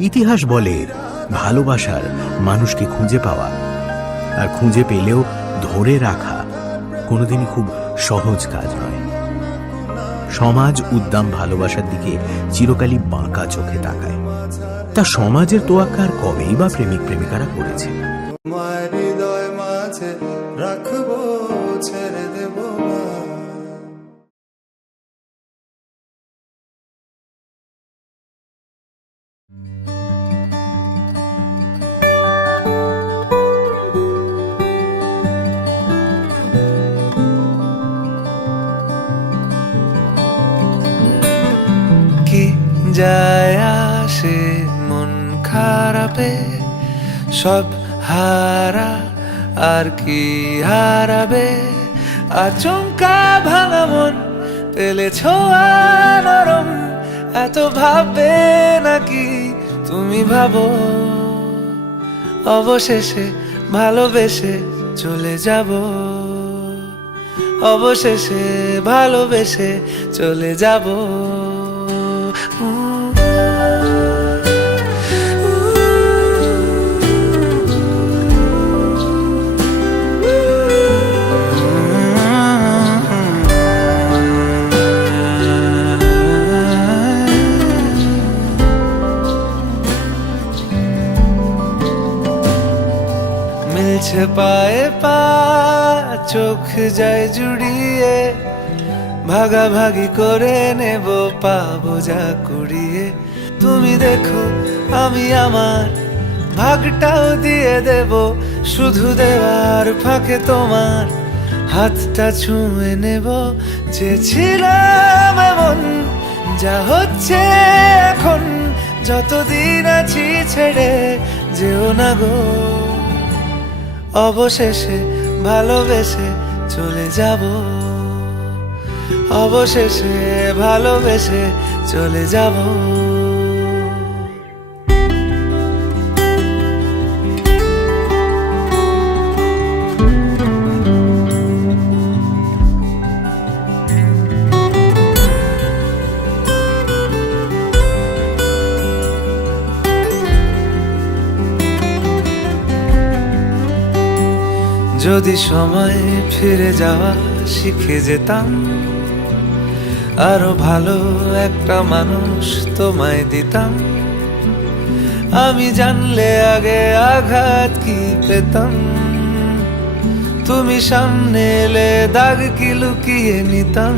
ইতিহাস বলে ভালোবাসার মানুষকে খুঁজে পাওয়া আর খুঁজে পেলেও ধরে রাখা কোনোদিনই খুব সহজ কাজ নয়। সমাজ উদ্দাম ভালোবাসার দিকে চিরকালই বাঁকা চোখে তাকায়। তা সমাজের তোয়াক্কা আর কবেই বা প্রেমিক প্রেমিকারা করেছে। হৃদয় মাঝে রাখবো, ছেড়ে দেব না। কি যায় আসে মন খারাপে, সব হারা আর কি হারাবে। আচমকা ভাঙা মন পেলে ছোঁয়া নরম, এত ভাববে নাকি তুমি ভাবো। অবশেষে ভালোবেসে চলে যাব, অবশেষে ভালোবেসে চলে যাব। মিলছে পায়ে পা, চোখ যায় জুড়িয়ে, ভাগাভাগি করে নেব পাবো যা কুড়িয়ে। তুমি দেখো আমি আমার ভাগটাও দিয়ে দেব, শুধু দেওয়ার ফাঁকে তোমার হাতটা ছুঁয়ে নেব। চেয়েছিলাম এমন, যা হচ্ছে এখন, যতদিন আছি ছেড়ে যেও না গো। অবশেষে ভালোবেসে চলে যাব, অবশেষে ভালোবেসে চলে যাব। যদি সময় ফিরে যাওয়া শিখে যেতাম, আরো ভালো একটা মানুষ তোমায় দিতাম। আমি জানলে আগে আঘাত কি পেতাম, তুমি সামনে এলে দাগ কি লুকিয়ে নিতাম।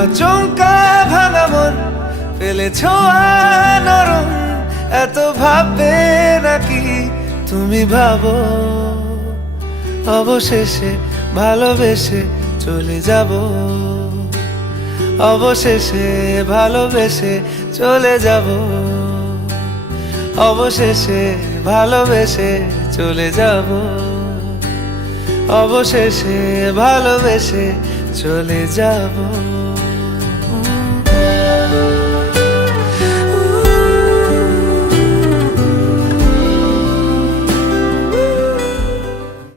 আচমকা ভাঙা মন পেলে ছোঁয়া নরম, এত ভাববে নাকি তুমি ভাবো। অবশেষে ভালোবেসে চলে যাব, অবশেষে ভালোবেসে চলে যাব, অবশেষে ভালোবেসে চলে যাব, অবশেষে ভালোবেসে চলে যাব।